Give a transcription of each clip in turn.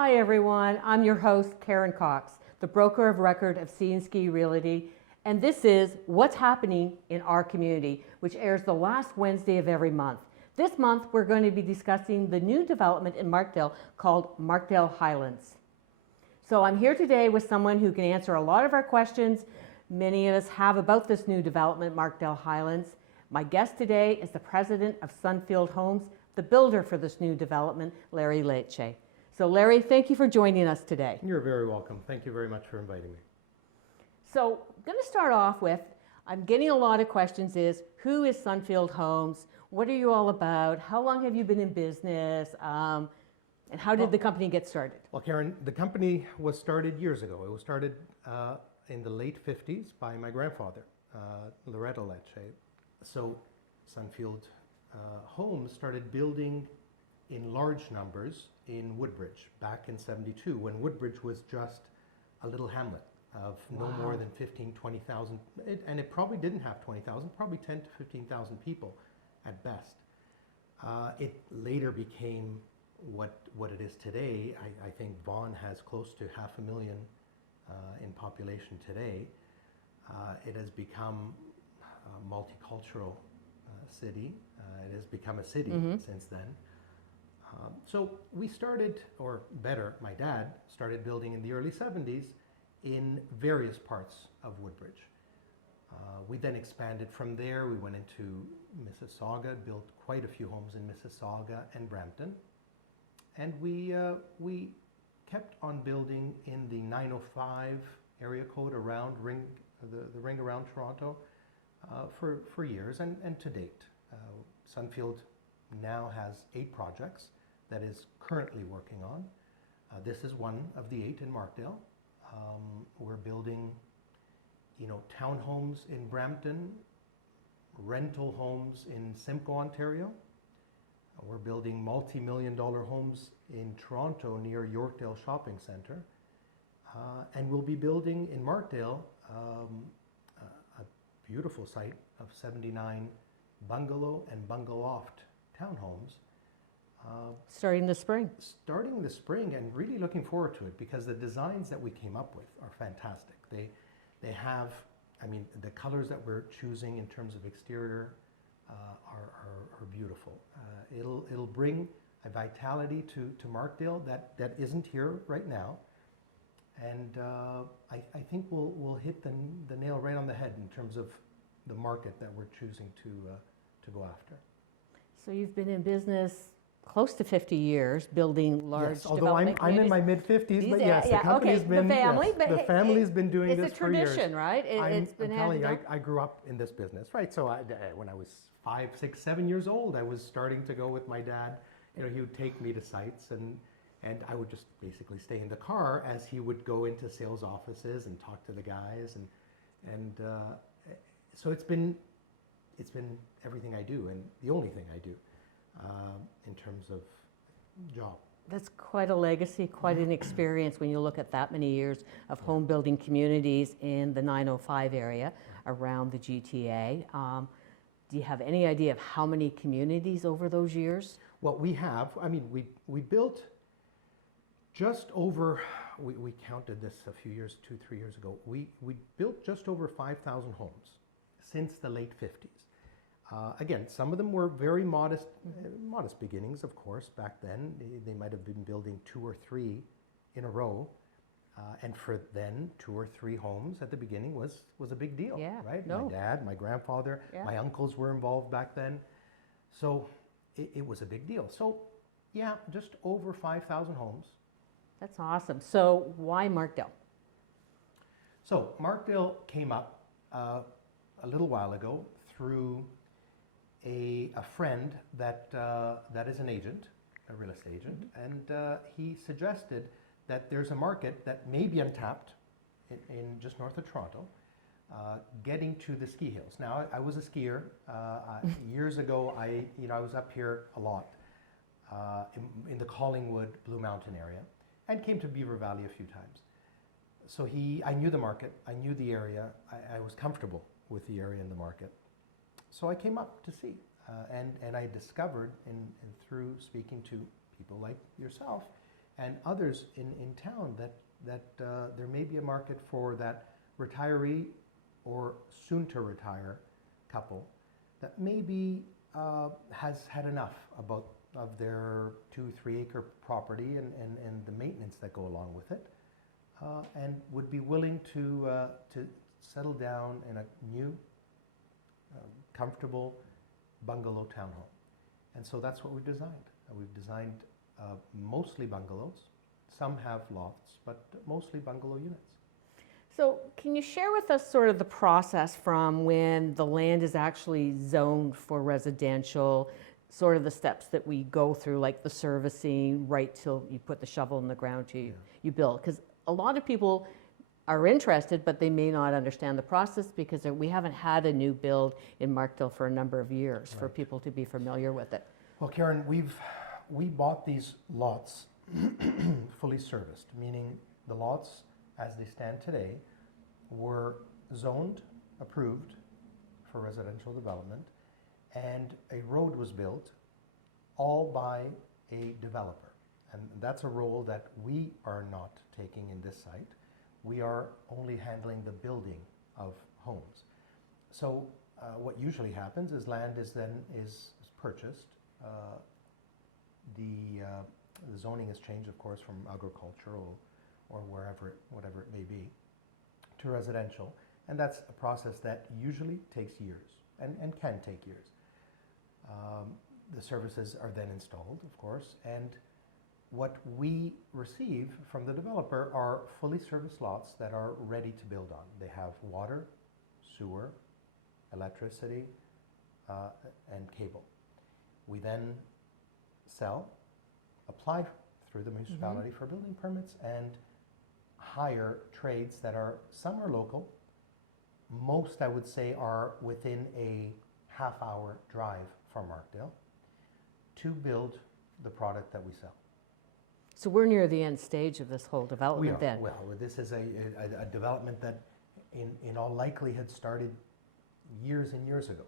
Hi everyone, I'm your host Karen Cox, the broker of record of C&Ski Realty, and this is What's Happening in Our Community, which airs the last Wednesday of every month. This month we're going to be discussing the new development in Markdale called Markdale Highlands. So I'm here today with someone who can answer a lot of our questions many of us have about this new development, Markdale Highlands. My guest today is the President of Sunfield Homes, the builder for this new development, Larry Lecce. So Larry, thank you for joining us today. You're very welcome. Thank you very much for inviting me. So I'm going to start off with, I'm getting a lot of questions is, who is Sunfield Homes? What are you all about? How long have you been in business? And how did the company get started? Well, Karen, the company was started years ago. It was started in the late 50s by my grandfather, Loretta Lecce. So Sunfield Homes started building in large numbers in Woodbridge back in '72, when Woodbridge was just a little hamlet of no more than 15, 20,000, and it probably didn't have 20,000, probably 10 to 15,000 people at best. It later became what it is today. I think Vaughan has close to 500,000 in population today. It has become a multicultural city. It has become a city since then. So we started, or better, my dad started building in the early 70s in various parts of Woodbridge. We then expanded from there. We went into Mississauga, built quite a few homes in Mississauga and Brampton. And we kept on building in the 905 area code around the ring around Toronto for years and to date. Sunfield now has 8 projects that is currently working on. This is one of the 8 in Markdale. We're building, townhomes in Brampton, rental homes in Simcoe, Ontario. We're building multi-million-dollar homes in Toronto near Yorkdale Shopping Centre. And we'll be building in Markdale a beautiful site of 79 bungalow and bungaloft townhomes. Starting this spring. Starting this spring, and really looking forward to it because the designs that we came up with are fantastic. They have, the colors that we're choosing in terms of exterior are beautiful. It'll bring a vitality to Markdale that isn't here right now, and I think we'll hit the nail right on the head in terms of the market that we're choosing to go after. So you've been in business close to 50 years, building large development I'm in my mid-50s, but yes, the company's been, the family, yes, the family's been doing this for years. It's a tradition, right? I'm telling you, I grew up in this business, right? So when I was 5, 6, 7 years old, I was starting to go with my dad. He would take me to sites, and I would just basically stay in the car as he would go into sales offices and talk to the guys, and so it's been everything I do, and the only thing I do in terms of job. That's quite a legacy, quite an experience when you look at that many years of home building communities in the 905 area around the GTA. Do you have any idea of how many communities over those years? Well, we have. We built just over, we counted this a few years, 2-3 years ago. We built just over 5,000 homes since the late 50s. Again, some of them were very modest beginnings, of course, back then. They might have been building 2 or 3 in a row. And for then, 2 or 3 homes at the beginning was a big deal, right? No. My dad, my grandfather, my uncles were involved back then. So it was a big deal. So yeah, just over 5,000 homes. That's awesome. So why Markdale? So Markdale came up a little while ago through a friend that is an agent, a real estate agent, and he suggested that there's a market that may be untapped in just north of Toronto, getting to the ski hills. Now, I was a skier. Years ago, I was up here a lot in the Collingwood, Blue Mountain area, and came to Beaver Valley a few times. So I knew the market, I knew the area, I was comfortable with the area and the market. So I came up to see, and I discovered, and through speaking to people like yourself, and others in town that there may be a market for that retiree or soon to retire couple that maybe has had enough of their 2-3 acre property and the maintenance that go along with it, and would be willing to settle down in a new, comfortable bungalow townhome. And so that's what we've designed. We've designed mostly bungalows. Some have lofts, but mostly bungalow units. So can you share with us sort of the process from when the land is actually zoned for residential, sort of the steps that we go through, like the servicing, right till you put the shovel in the ground to you build? Because a lot of people are interested, but they may not understand the process because we haven't had a new build in Markdale for a number of years for people to be familiar with it. Well, Karen, we bought these lots fully serviced, meaning the lots as they stand today were zoned, approved for residential development, and a road was built all by a developer. And that's a role that we are not taking in this site. We are only handling the building of homes. So what usually happens is land is purchased. The zoning has changed, of course, from agricultural or whatever it may be, to residential. And that's a process that usually takes years and can take years. The services are then installed, of course, and what we receive from the developer are fully serviced lots that are ready to build on. They have water, sewer, electricity, and cable. We then sell, apply through the municipality for building permits, and hire trades that are, some are local, most I would say are within a half-hour drive from Markdale, to build the product that we sell. So we're near the end stage of this whole development then? Well, this is a development that in all likelihood started years and years ago.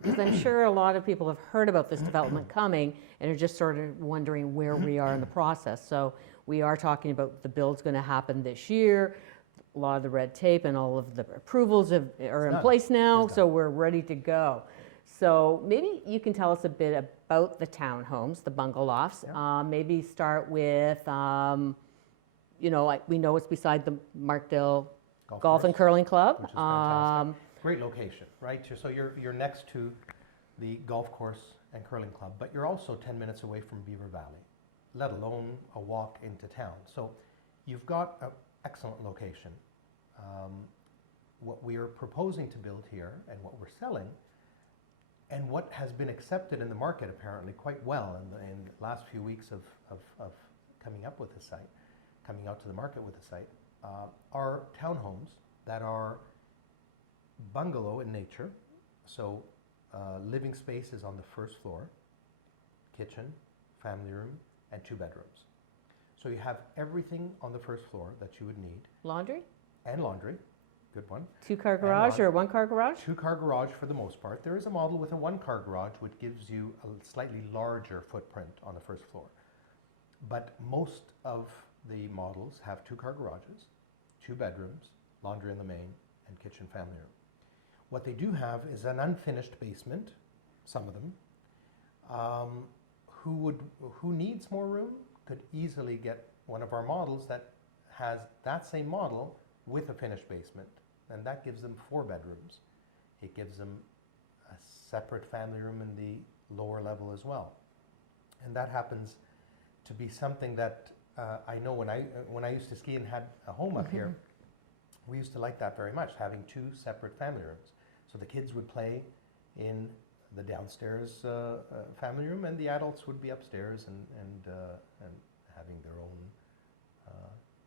Because I'm sure a lot of people have heard about this development coming and are just sort of wondering where we are in the process. So we are talking about the build's going to happen this year. A lot of the red tape and all of the approvals are in place now, so we're ready to go. So maybe you can tell us a bit about the townhomes, the bungalofs. Yeah. Maybe start with, we know it's beside the Markdale Golf and Curling Club. Which is fantastic. Great location, right? So you're next to the golf course and curling club, but you're also 10 minutes away from Beaver Valley, let alone a walk into town. So you've got an excellent location. What we are proposing to build here and what we're selling, and what has been accepted in the market apparently quite well in the last few weeks of coming up with the site, coming out to the market with the site, are townhomes that are bungalow in nature. So living space is on the first floor, kitchen, family room, and 2 bedrooms. So you have everything on the first floor that you would need. Laundry? And laundry, good one. 2-car garage or 1-car garage? 2-car garage for the most part. There is a model with a 1-car garage which gives you a slightly larger footprint on the first floor. But most of the models have 2-car garages, 2 bedrooms, laundry in the main, and kitchen, family room. What they do have is an unfinished basement, some of them. Who needs more room could easily get one of our models that has that same model with a finished basement, and that gives them 4 bedrooms. It gives them a separate family room in the lower level as well. And that happens to be something that I know when I used to ski and had a home up here, we used to like that very much, having 2 separate family rooms. So the kids would play in the downstairs family room, and the adults would be upstairs and having their own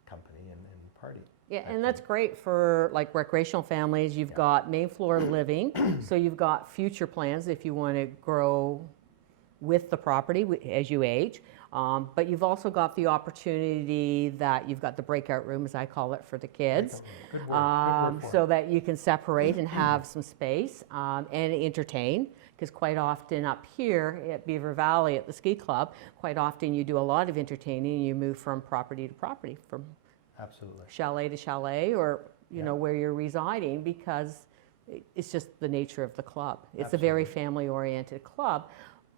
company and party. Yeah, and that's great for like recreational families. You've got main floor living, so you've got future plans if you want to grow with the property as you age. But you've also got the opportunity that you've got the breakout room, as I call it, for the kids. Good word for so that you can separate and have some space and entertain. Because quite often up here at Beaver Valley at the ski club, quite often you do a lot of entertaining and you move from property to property, from Absolutely. chalet to chalet, or you Yeah. know where you're residing, because it's just the nature of the club. It's a very family-oriented club,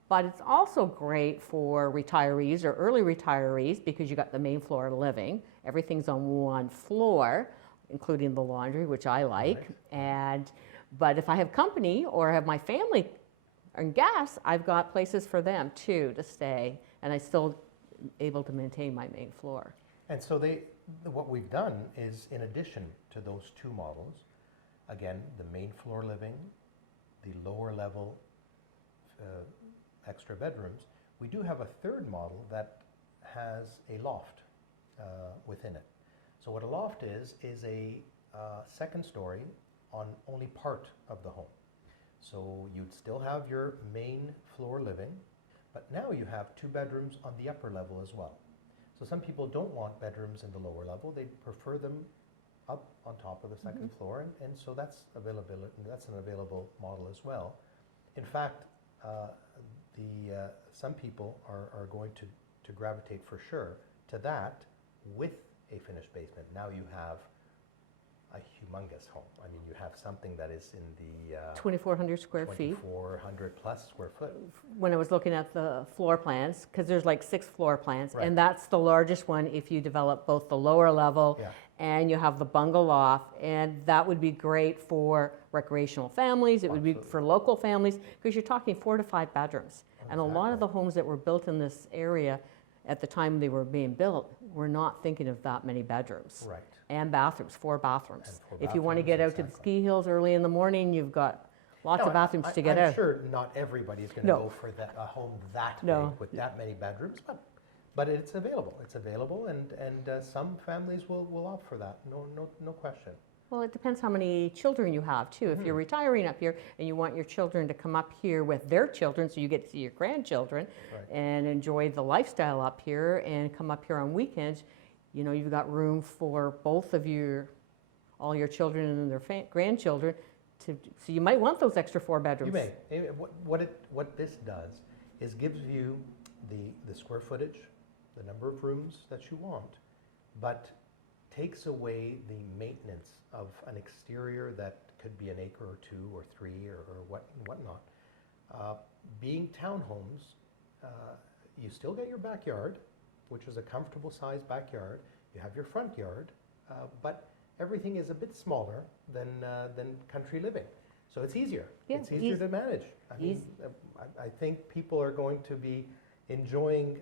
but it's also great for retirees or early retirees because you got the main floor living. Everything's on one floor, including the laundry, which I like. Right. But if I have company or I have my family and guests, I've got places for them too to stay, and I still able to maintain my main floor. And so what we've done is, in addition to those two models, again, the main floor living, the lower level extra bedrooms, we do have a third model that has a loft within it. So what a loft is a second story on only part of the home. So you'd still have your main floor living, but now you have two bedrooms on the upper level as well. So some people don't want bedrooms in the lower level, they prefer them up on top of the second floor, and so that's an available model as well. In fact, some people are going to gravitate for sure to that with a finished basement. Now you have a humongous home. I mean, you have something that is in the 2,400 square feet. 2,400 plus square foot. When I was looking at the floor plans, because there's like 6 floor plans, Right. and that's the largest one if you develop both the lower level Yeah. and you have the bungalow loft, and that would be great for recreational families. It would be Absolutely. for local families, because you're talking 4 to 5 bedrooms. And a lot of Exactly. the homes that were built in this area at the time they were being built were not thinking of that many bedrooms. Right. And bathrooms, 4 bathrooms. And 4 If you want to bathrooms, get out to the exactly. ski hills early in the morning, you've got lots No, of bathrooms to get I'm out. sure not everybody is going to No. go for a home that No. big with that many bedrooms, but it's available. It's available, and some families will opt for that. No question. Well, it depends how many children you have too. If you're retiring up here and you want your children to come up here with their children, so you get to see your grandchildren Right. and enjoy the lifestyle up here and come up here on weekends, you know, you've got room for both of all your children and their grandchildren. So you might want those extra 4 bedrooms. You may. What this does is gives you the square footage, the number of rooms that you want, but takes away the maintenance of an exterior that could be an acre or 2 or 3 or whatnot. Being townhomes, you still get your backyard, which is a comfortable sized backyard. You have your front yard, but everything is a bit smaller than country living. So it's easier. Yeah, it's easier to manage. I think people are going to be enjoying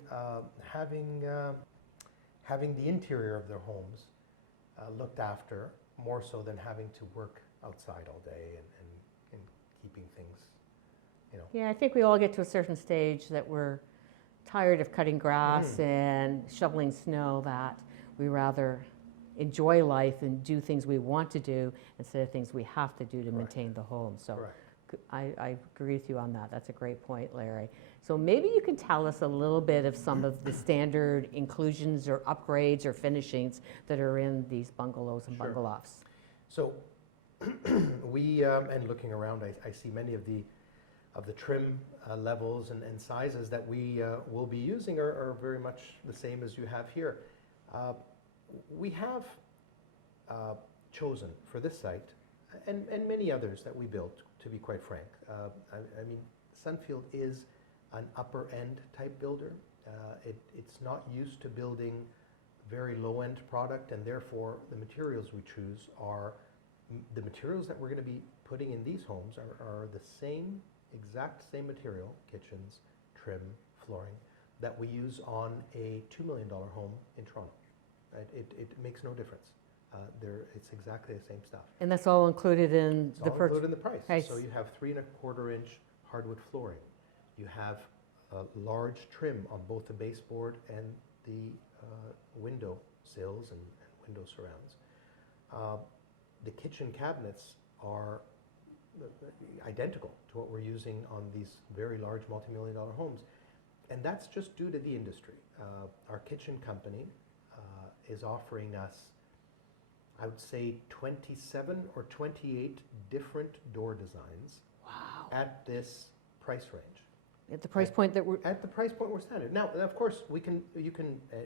having the interior of their homes looked after more so than having to work outside all day and keeping things, you know. Yeah, I think we all get to a certain stage that we're tired of cutting grass and shoveling snow, that we rather enjoy life and do things we want to do instead of things we have to do to maintain the home. So I agree with you on that. That's a great point, Larry. So maybe you can tell us a little bit of some of the standard inclusions or upgrades or finishings that are in these bungalows and bungalows. So we, and looking around, I see many of the trim levels and sizes that we will be using are very much the same as you have here. We have chosen for this site, and many others that we built, to be quite frank. I mean, Sunfield is an upper end type builder. It's not used to building very low end product, and therefore the materials we choose are the materials that we're going to be putting in these homes are the exact same material, kitchens, trim, flooring, that we use on a $2 million home in Toronto. It makes no difference. It's exactly the same stuff. And that's all included in It's the all purchase? included in the price. Price. So you have 3¼ inch hardwood flooring. You have a large trim on both the baseboard and the window sills and window surrounds. The kitchen cabinets are identical to what we're using on these very large multi-million-dollar homes. And that's just due to the industry. Our kitchen company is offering us, I would say, 27 or 28 different door designs. Wow. At this price range. At the price point that we're, At the price point we're standard. Now, of course,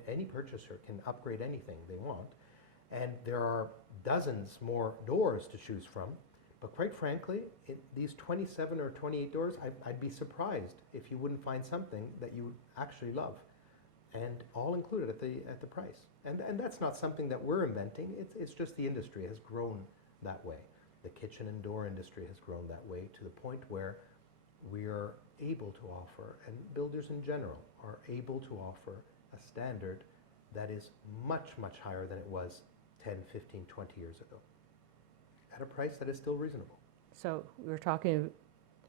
any purchaser can upgrade anything they want, and there are dozens more doors to choose from. But quite frankly, these 27 or 28 doors, I'd be surprised if you wouldn't find something that you actually love, and all included at the price. And that's not something that we're inventing. It's just the industry has grown that way. The kitchen and door industry has grown that way to the point where we are able to offer, and builders in general are able to offer a standard that is much, much higher than it was 10, 15, 20 years ago, at a price that is still reasonable. so we're talking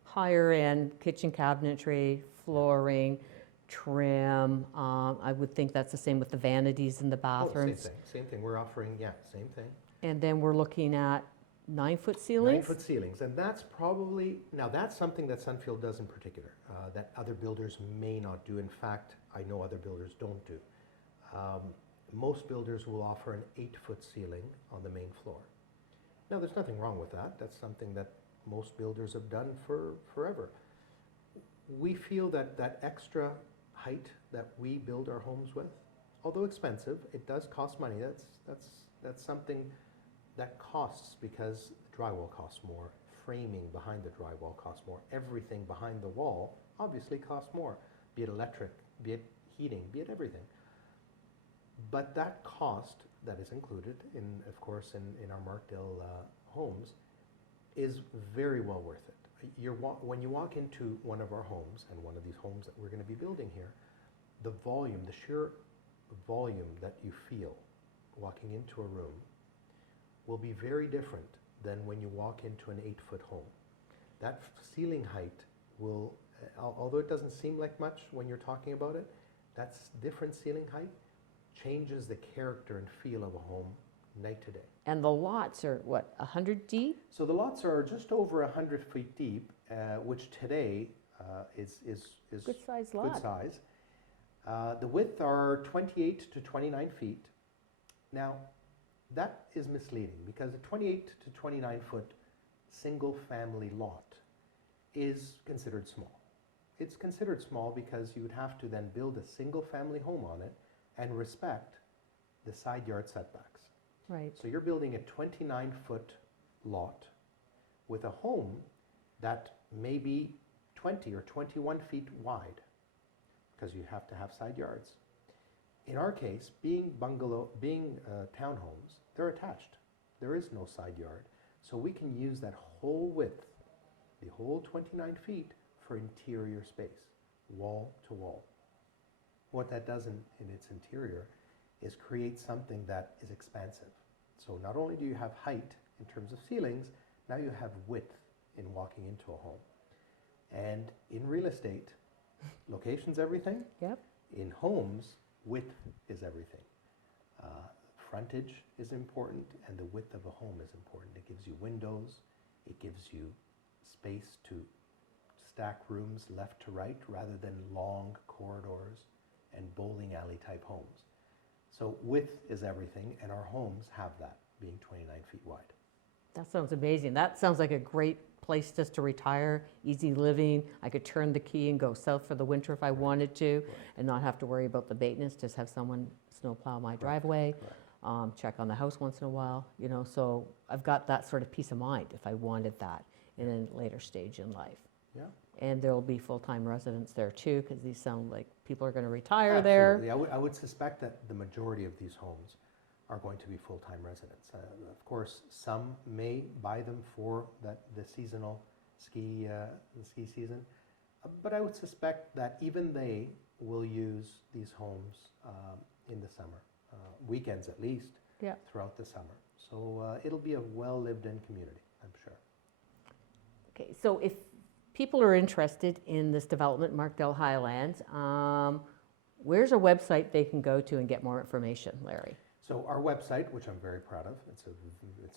higher end kitchen cabinetry, flooring, trim. I would think that's the same with the vanities in the bathrooms. Same thing. We're offering, same thing. And then we're looking at 9-foot ceilings? 9-foot ceilings, and that's probably, now that's something that Sunfield does in particular, that other builders may not do. In fact, I know other builders don't do. Most builders will offer an 8-foot ceiling on the main floor. Now, there's nothing wrong with that. That's something that most builders have done for forever. We feel that that extra height that we build our homes with, although expensive, it does cost money. That's something that costs, because drywall costs more, framing behind the drywall costs more, everything behind the wall obviously costs more, be it electric, be it heating, be it everything. But that cost that is included in, of course, in our Markdale homes is very well worth it. When you walk into one of our homes, and one of these homes that we're going to be building here, the volume, the sheer volume that you feel walking into a room will be very different than when you walk into an 8-foot home. That ceiling height will, although it doesn't seem like much when you're talking about it, that's different ceiling height changes the character and feel of a home night to day. And the lots are, what, 100 deep? So the lots are just over 100 feet deep, which today is Good size lot. good size. The width are 28 to 29 feet. Now, that is misleading, because a 28 to 29 foot single family lot is considered small. It's considered small because you would have to then build a single family home on it and respect the side yard setbacks. Right. So you're building a 29-foot lot with a home that may be 20 or 21 feet wide, because you have to have side yards. In our case, being townhomes, they're attached. There is no side yard. So we can use that whole width, the whole 29 feet, for interior space, wall to wall. What that does in its interior is create something that is expansive. So not only do you have height in terms of ceilings, now you have width in walking into a home. And in real estate, location's everything. Yep. In homes, width is everything. Frontage is important, and the width of a home is important. It gives you windows, it gives you space to stack rooms left to right rather than long corridors and bowling alley type homes. So width is everything, and our homes have that, being 29 feet wide. That sounds amazing. That sounds like a great place just to retire, easy living. I could turn the key and go south for the winter if I wanted to, and not have to worry about the maintenance, just have someone snowplow my driveway, check on the house once in a while, so I've got that sort of peace of mind if I wanted that in a later stage in life. Yeah. And there'll be full-time residents there too, because these sound like people are going to retire there. Absolutely. I would suspect that the majority of these homes are going to be full-time residents. Of course, some may buy them for the seasonal ski season, but I would suspect that even they will use these homes in the summer, weekends at least, throughout the summer. So it'll be a well-lived-in community, I'm sure. Okay, so if people are interested in this development, Markdale Highlands, where's a website they can go to and get more information, Larry? So our website, which I'm very proud of, it's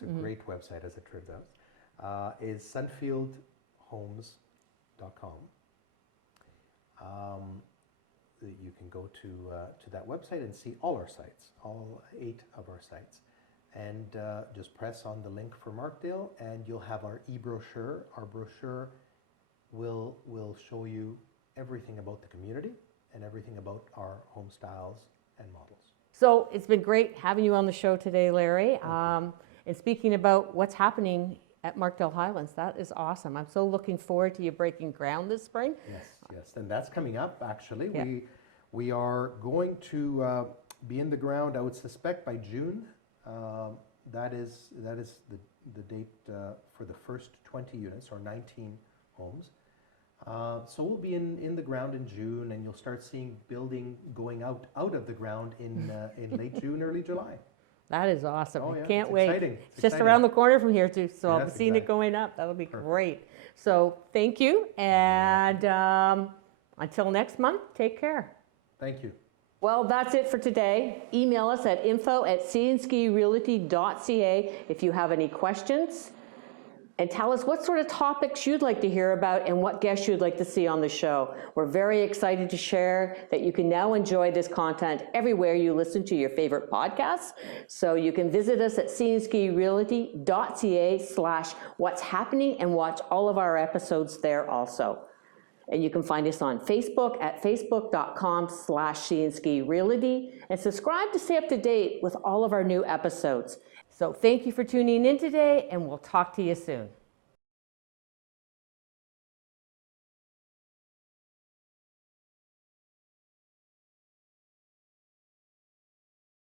a great website as it turns out, is sunfieldhomes.com. You can go to that website and see all our sites, all 8 of our sites, and just press on the link for Markdale, and you'll have our e-brochure. Our brochure will show you everything about the community and everything about our home styles and models. So it's been great having you on the show today, Larry. And speaking about what's happening at Markdale Highlands, that is awesome. I'm so looking forward to you breaking ground this spring. Yes, and that's coming up actually. Yeah. We are going to be in the ground, I would suspect, by June. That is the date for the first 20 units, or 19 homes. So we'll be in the ground in June, and you'll start seeing building going out of the ground in late June, early July. That is awesome. Oh, yeah, Can't it's wait. exciting. It's just around the corner from here too, so I'll be Yes, seeing it exactly. going up. That'll be great. So thank you, and until next month, take care. Thank you. Well, that's it for today. Email us at info@cnskirealty.ca if you have any questions. And tell us what sort of topics you'd like to hear about and what guests you'd like to see on the show. We're very excited to share that you can now enjoy this content everywhere you listen to your favorite podcasts. So you can visit us at cnskirealty.ca/what's happening and watch all of our episodes there also. And you can find us on Facebook at facebook.com/cnskirealty, and subscribe to stay up to date with all of our new episodes. So thank you for tuning in today, and we'll talk to you soon.